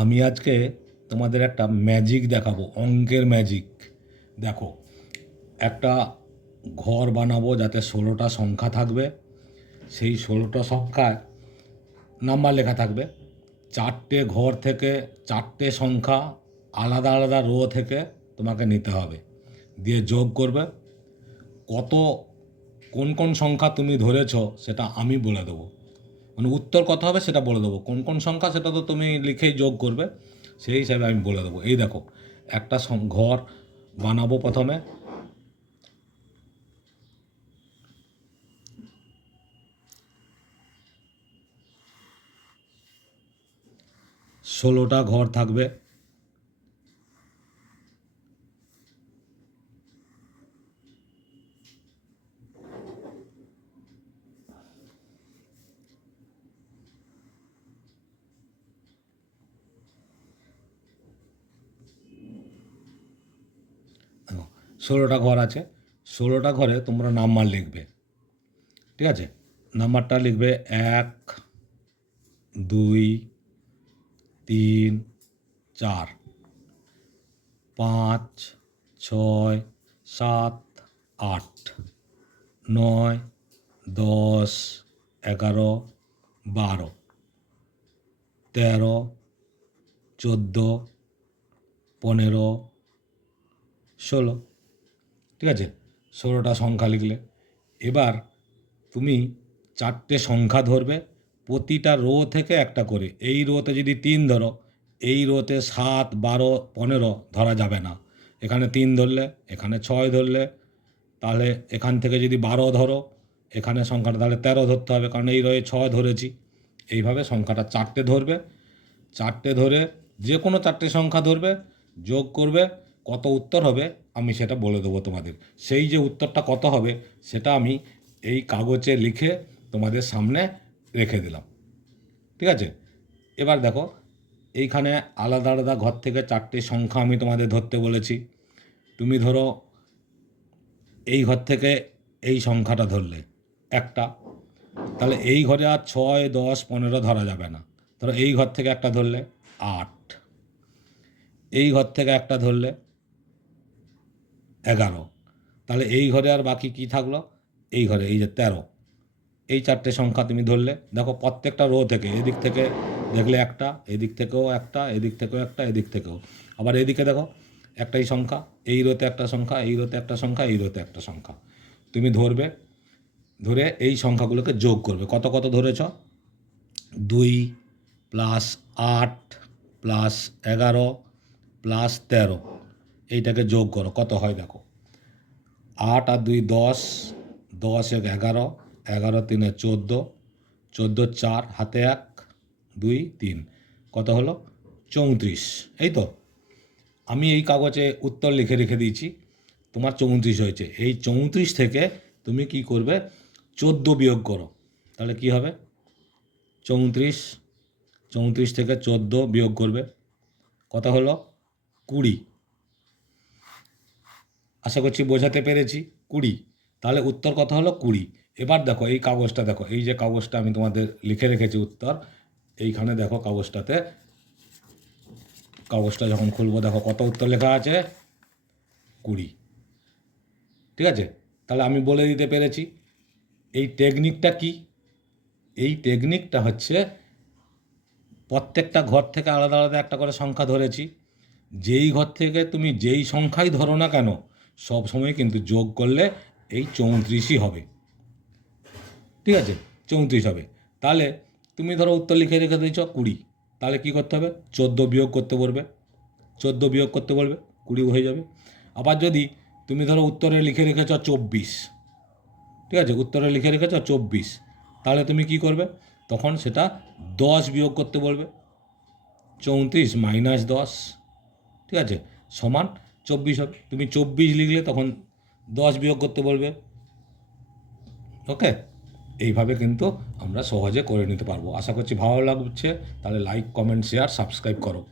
আমি আজকে তোমাদের একটা ম্যাজিক দেখাবো, অঙ্কের ম্যাজিক। দেখো, একটা ঘর বানাবো যাতে 16টা সংখ্যা থাকবে। সেই 16টা সংখ্যায় নাম্বার লেখা থাকবে। 4টে ঘর থেকে 4টে সংখ্যা আলাদা আলাদা রো থেকে তোমাকে নিতে হবে, দিয়ে যোগ করবে। কত কোন কোন সংখ্যা তুমি ধরেছ সেটা আমি বলে দেবো, মানে উত্তর কত হবে সেটা বলে দেবো। কোন কোন সংখ্যা সেটা তো তুমি লিখেই যোগ করবে, সেই হিসাবে আমি বলে দেবো। এই দেখো, একটা ঘর বানাবো। প্রথমে 16টা ঘর থাকবে। দেখো, 16টা ঘর আছে। 16টা ঘরে তোমরা নাম্বার লিখবে, ঠিক আছে? নাম্বারটা লিখবে 1, 2, 3, 4, 5, 6, 7, 8, 9, 10, 11, 12, 13, 14, 15, 16। ঠিক আছে? 16টা সংখ্যা লিখলে। এবার তুমি 4টে সংখ্যা ধরবে, প্রতিটা রো থেকে একটা করে। এই রোতে যদি 3 ধরো, এই রোতে 7, 12, 15 ধরা যাবে না। এখানে 3 ধরলে, এখানে 6 ধরলে, তাহলে এখান থেকে যদি 12 ধরো, এখানে সংখ্যাটা তাহলে 13 ধরতে হবে, কারণ এই রোয়ে 6 ধরেছি। এইভাবে সংখ্যাটা 4টে ধরবে। 4টে ধরে যে কোনো 4টে সংখ্যা ধরবে, যোগ করবে। কত উত্তর হবে আমি সেটা বলে দেবো তোমাদের। সেই যে উত্তরটা কত হবে সেটা আমি এই কাগজে লিখে তোমাদের সামনে রেখে দিলাম, ঠিক আছে? এবার দেখো, এইখানে আলাদা আলাদা ঘর থেকে 4টে সংখ্যা আমি তোমাদের ধরতে বলেছি। তুমি ধরো এই ঘর থেকে এই সংখ্যাটা ধরলে একটা, তাহলে এই ঘরে আর 6, 10, 15 ধরা যাবে না। ধরো এই ঘর থেকে একটা ধরলে 8, এই ঘর থেকে একটা ধরলে 11, তাহলে এই ঘরে আর বাকি কি থাকলো? এই ঘরে এই যে 13। এই 4টে সংখ্যা তুমি ধরলে। দেখো, প্রত্যেকটা রো থেকে, এদিক থেকে দেখলে একটা, এদিক থেকেও একটা, এদিক থেকেও একটা, এদিক থেকেও। আবার এদিকে দেখো, একটাই সংখ্যা, এই রোতে একটা সংখ্যা, এই রোতে একটা সংখ্যা, এই রোতে একটা সংখ্যা। তুমি ধরবে, ধরে এই সংখ্যাগুলোকে যোগ করবে। কত কত ধরেছ? 2 প্লাস 8 প্লাস 11 প্লাস 13, এইটাকে যোগ করো, কত হয় দেখো। 8 আর 2 10, 10 এক 11, 11 3 14, 14 4 হাতে 1, 2 3, কত হলো? 34। এই তো, আমি এই কাগজে উত্তর লিখে রেখে দিয়েছি। তোমার 34 হয়েছে। এই 34 থেকে তুমি কি করবে? 14 বিয়োগ করো, তাহলে কি হবে? 34, 34 থেকে 14 বিয়োগ করবে, কত হলো? 20। আশা করছি বোঝাতে পেরেছি। 20, তাহলে উত্তর কত হলো? 20। এবার দেখো এই কাগজটা, দেখো এই যে কাগজটা আমি তোমাদের লিখে রেখেছি উত্তর, এইখানে দেখো কাগজটাতে, কাগজটা যখন খুলবো দেখো কত উত্তর লেখা আছে? 20। ঠিক আছে? তাহলে আমি বলে দিতে পেরেছি। এই টেকনিকটা কি? এই টেকনিকটা হচ্ছে, প্রত্যেকটা ঘর থেকে আলাদা আলাদা একটা করে সংখ্যা ধরেছি। যেই ঘর থেকে তুমি যেই সংখ্যাই ধরো না কেন, সব সময় কিন্তু যোগ করলে এই 34ই হবে। ঠিক আছে? 34 হবে। তাহলে তুমি ধরো উত্তর লিখে রেখে দিয়েছ 20, তাহলে কী করতে হবে? 14 বিয়োগ করতে বলবে। 14 বিয়োগ করতে বলবে, 20 হয়ে যাবে। আবার যদি তুমি ধরো উত্তরে লিখে রেখেছ 24, ঠিক আছে, উত্তরে লিখে রেখেছ 24, তাহলে তুমি কি করবে? তখন সেটা 10 বিয়োগ করতে বলবে। 34 মাইনাস 10, ঠিক আছে, সমান 24 হবে। তুমি 24 লিখলে তখন 10 বিয়োগ করতে বলবে। ওকে, এইভাবে কিন্তু আমরা সহজে করে নিতে পারবো। আশা করছি ভালো লাগছে। তাহলে লাইক, কমেন্ট, শেয়ার, সাবস্ক্রাইব করো।